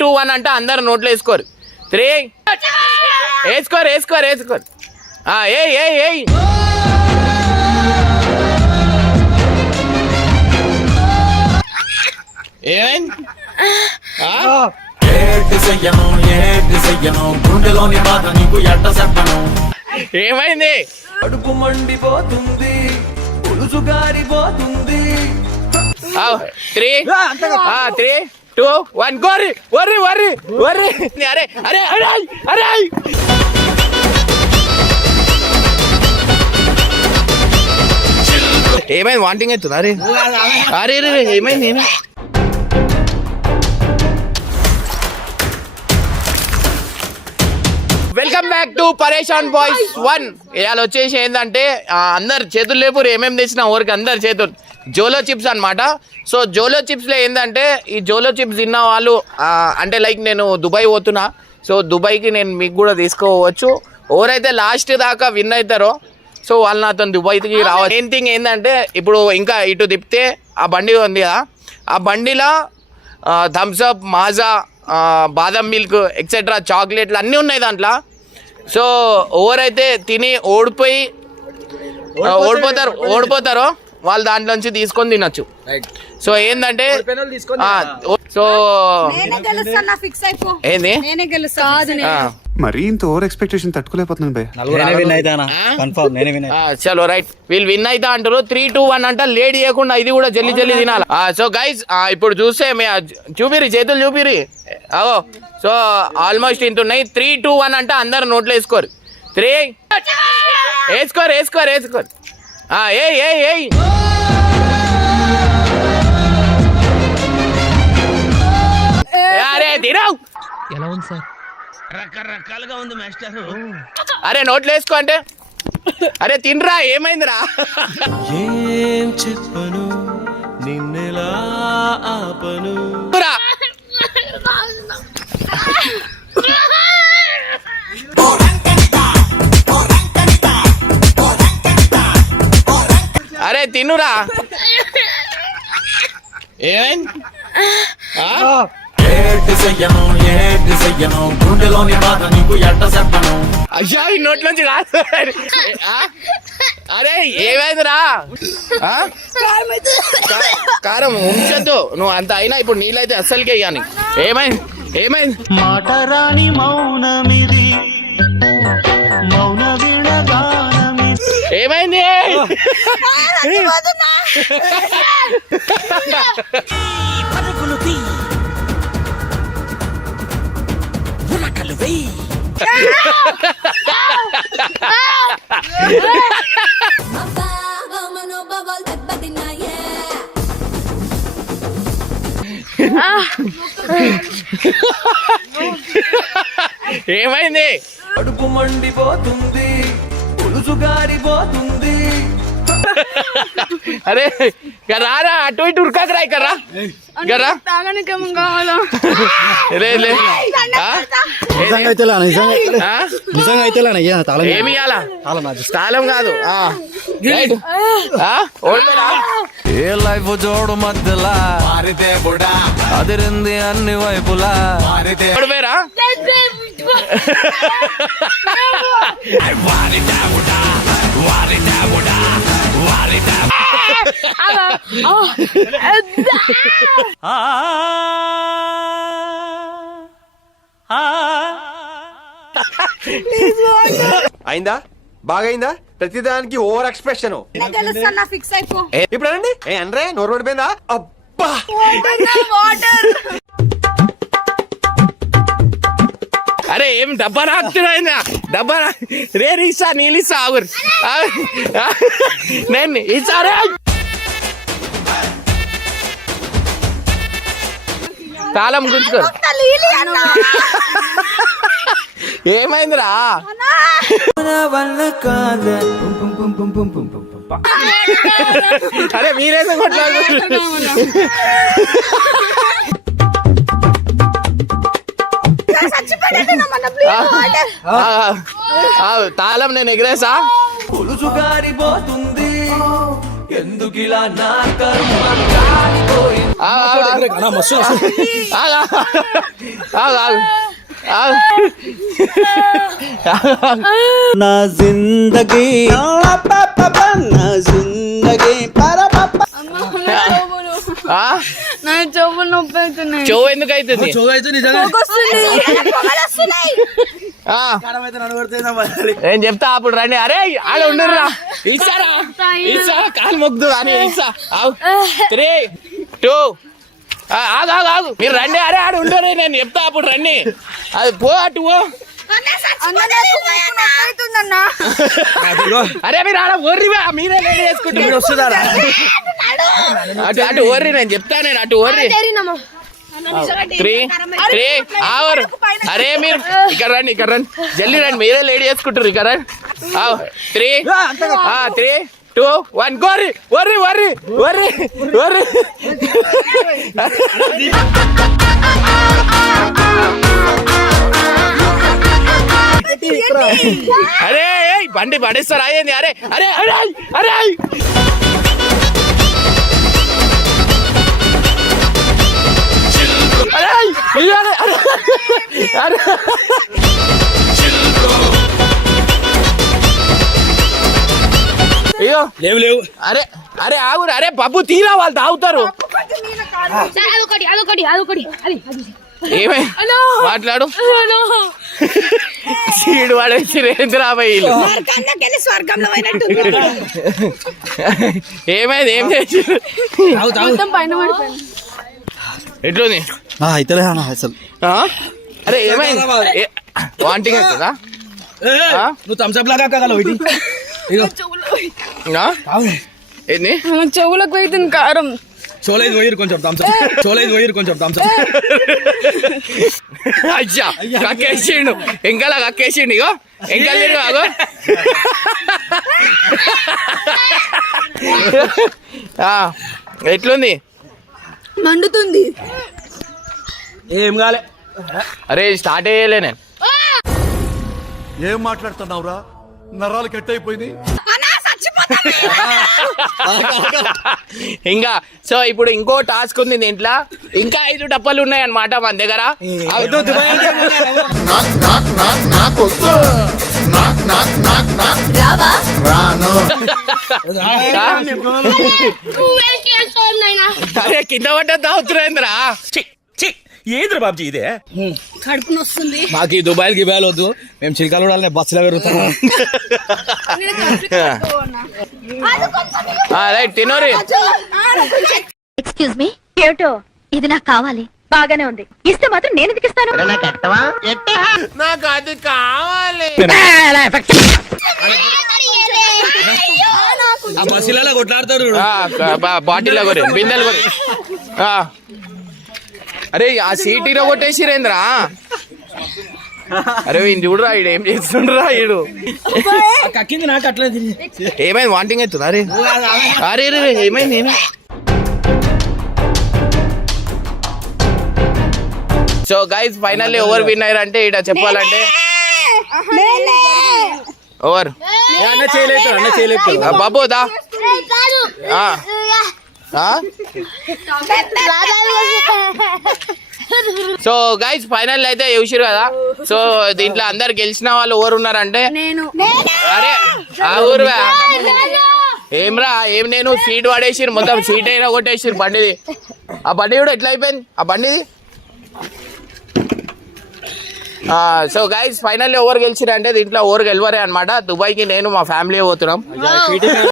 2 1 అంటే అందరు నోట్లో వేసుకోరు 3 వేసుకోరు వేసుకోరు వేసుకోరు ఏయ్ ఏమైంది ఏమైంది అడుగు మండిపోతుంది పులుసు గారిపోతుంది 3 2 1 గోరి అరే అరే అరే అరే ఏమైంది వాంటింగ్ అవుతుంది అరే అరే అరే ఏమైంది వెల్కమ్ బ్యాక్ టు పరేషాన్ బాయ్స్ 1. ఇవాళ వచ్చేసి ఏంటంటే అందరు చేతులు లేపురు ఏమేమి తెచ్చినా ఊరికి అందరు చేతులు జోలో చిప్స్ అనమాట. సో జోలో చిప్స్లో ఏంటంటే ఈ జోలో చిప్స్ తిన్న వాళ్ళు అంటే లైక్ నేను దుబాయ్ పోతున్నా, సో దుబాయ్కి నేను మీకు కూడా తీసుకోవచ్చు. ఎవరైతే లాస్ట్ దాకా విన్ అవుతారో సో వాళ్ళు నాతో దుబాయ్కి రావాలి. మెయిన్ థింగ్ ఏంటంటే ఇప్పుడు ఇంకా ఇటు తిప్పితే ఆ బండి ఉంది కదా, ఆ బండిలో థమ్స్అప్, మాజా, బాదం మిల్క్ ఎక్సెట్రా చాక్లెట్లు అన్నీ ఉన్నాయి దాంట్లో. సో ఎవరైతే తిని ఓడిపోతారో వాళ్ళు దాంట్లో నుంచి తీసుకొని తినచ్చు. సో ఏంటంటే సో ఏంది మరి ఇంత ఓవర్ ఎక్స్పెక్టేషన్ తట్టుకోలేకపోతున్నాను భయ్. చలో రైట్, వీళ్ళు విన్ అయితే అంటారు. 3 2 1 అంట, లేట్ చేయకుండా ఇది కూడా జల్లి జల్లి తినాలి. సో గైస్ ఇప్పుడు చూస్తే చూపిరి చేతులు చూపిరి. అవో సో ఆల్మోస్ట్ ఇంత ఉన్నాయి. 3 2 1 అంట అందరు నోట్లో వేసుకోరు 3 వేసుకోరు వేసుకోరు వేసుకోరు ఏయ్ అరే తినవు. ఎలా ఉంది సార్? రకరకాలుగా ఉంది మాస్టర్. అరే నోట్లో వేసుకో అంటే అరే తినరా, ఏమైందిరా? ఏం చెప్పను నిన్నెలా ఆపను. అరే తినురా, ఏమైంది? అయ్యా ఈ నోట్లోంచి రాదు. అరే ఏమైందిరా? కారం ఉంచద్దు నువ్వు అంత అయినా. ఇప్పుడు నీళ్ళైతే అస్సలకే ఇయ్యాని. ఏమైంది? మాట రాని మౌనమిది, మౌన వినగానమిది. ఏమైంది? పరుగులు తీ, ఉరకలు వెయ్యి. ఏమైంది? అడుగు మండిపోతుంది పులుసు గారిపోతుంది. అరే రారా, అటు ఇటు ఉరకరా, ఇక్కడ రా. ఏమి తాళం కాదు. ఏ లైఫ్ జోడు మధ్యలా అదిరింది అన్ని వైపులా. ఓడిపోయారా? అయిందా? బాగైందా? ప్రతిదానికి ఓవర్ ఎక్స్ప్రెషన్. ఇప్పుడు అనండి అనరే, నోరు పడిపోయిందా? అబ్బా అరే ఏం డబ్బా రాకుతున్నా, డబ్బా రే రీసా నీలిసా ఆగురు నేను ఈసారి తాళం గుర్తుకో. ఏమైందిరా? అరే మీరేదో కొట్లాడు. తాళం నేను ఎగిరేసా. పులుసు గారిపోతుంది ఎందుకిలా నా కర్మ కాలిపోయింది. నా జిందగీ నా జిందగీ నా చెవులు నొప్పి అవుతున్నాయి. చెవు ఎందుకు అవుతుంది? నేను చెప్తా అప్పుడు రండి. అరే ఆడ ఉండరురా, ఇస్తారా ఇస్తారా కాలు మొగ్దు అని ఇస్తా. 3, 2 ఆగు ఆగు ఆగు, మీరు రండి. అరే ఆడ ఉండరు, నేను చెప్తా అప్పుడు రండి. అది పో అటు పో. అరే మీరు ఆడ ఓర్రివా, మీరే లేడీ వేసుకుంటారు. అటు అటు ఓర్రి, నేను చెప్తా. నేను అటు ఓర్రి. 3 అవర్. అరే మీరు ఇక్కడ రండి, ఇక్కడ రండి, జల్దీ రండి, మీరే లేడీ వేసుకుంటారు. ఇక్కడ రండి. 3, 2, 1 గోరి. ఓర్రి ఓర్రి ఓర్రి ఓర్రి. అరే బండి పడేస్తారు అయ్యింది. అరే అరే అరే అరే అయ్యో లేవు లేవు. అరే అరే ఆగు. అరే బాబు తీరా, వాళ్ళు తాగుతారు. ఏమే మాట్లాడు. సీడు వాడేసి రేంద్రాబాయిలు ఏమైంది? ఏం చేసి ఎట్లుంది? అసలు అరే ఏమైంది? వాంటింగ్ అవుతుందా? నువ్వు థమ్స్అప్ లాగా కాగలవు. ఏంది చెవులకు అవుతుంది కారం. చోలేదు పోయిరు కొంచెం థమ్స్అప్. అచ్చా కక్కేసిండు, ఎంకలా కక్కేసిండు. ఇగో ఎంకల్ తిరుగు. అగో ఎట్లుంది? మండుతుంది. ఏం కాలే. అరే స్టార్ట్ అయ్యలే నేను. ఏం మాట్లాడుతున్నావురా? నరాలు కట్ అయిపోయింది. ఇంకా సో ఇప్పుడు ఇంకో టాస్క్ ఉంది దీంట్లో. ఇంకా 5 డబ్బాలు ఉన్నాయి అన్నమాట మన దగ్గర. అరే కింద పడ్డా తాగుతురేంద్రా. ఏంద్ర బాబ్జీ ఇదే? కడుపుని వస్తుంది. మాకు ఈ దుబాయ్ గిబాయ్ వద్దు, మేము చిలకలు కూడా బస్సులో పెరుగుతాం. రైట్ తినోరి. ఎక్స్క్యూజ్ మీ, ఏమిటో ఇది నాకు కావాలి. బాగానే ఉంది, ఇస్తే మాత్రం నేను ఎందుకు ఇస్తాను? నాకు అది కావాలి. ఆ బస్సులలో కొట్లాడతారు. బాటిల్ కొరి, బిందెలు కొరి. అరే ఆ సీటీలో కొట్టేసిరేంద్రా. అరే ఈయన చూడరా, ఈడు ఏం చేస్తుండ్రా ఈడు. కక్కింది నాకు అట్లా. ఏమైంది? వాంటింగ్ అవుతుంది. అరే అరే రే ఏమైంది? So guys finally over win అయ్యారు అంటే ఇట చెప్పాలంటే ఓవర్. అన్న చేయలేదు బాబు దా. సో గైస్ ఫైనల్ అయితే చూసిరు కదా. సో దీంట్లో అందరు గెలిచిన వాళ్ళు ఎవరు ఉన్నారంటే అరే ఆ ఊరు ఏమ్రా ఏం నేను సీట్ పడేసిరు, మొత్తం సీట్ అయినా కొట్టేసిరు బండిది. ఆ బండి కూడా ఎట్లా అయిపోయింది ఆ బండిది. సో గైస్ ఫైనల్లీ ఎవరు గెలిచిరు అంటే దీంట్లో ఎవరు గెలవరే అనమాట. దుబాయ్కి నేను మా ఫ్యామిలీ పోతున్నాం.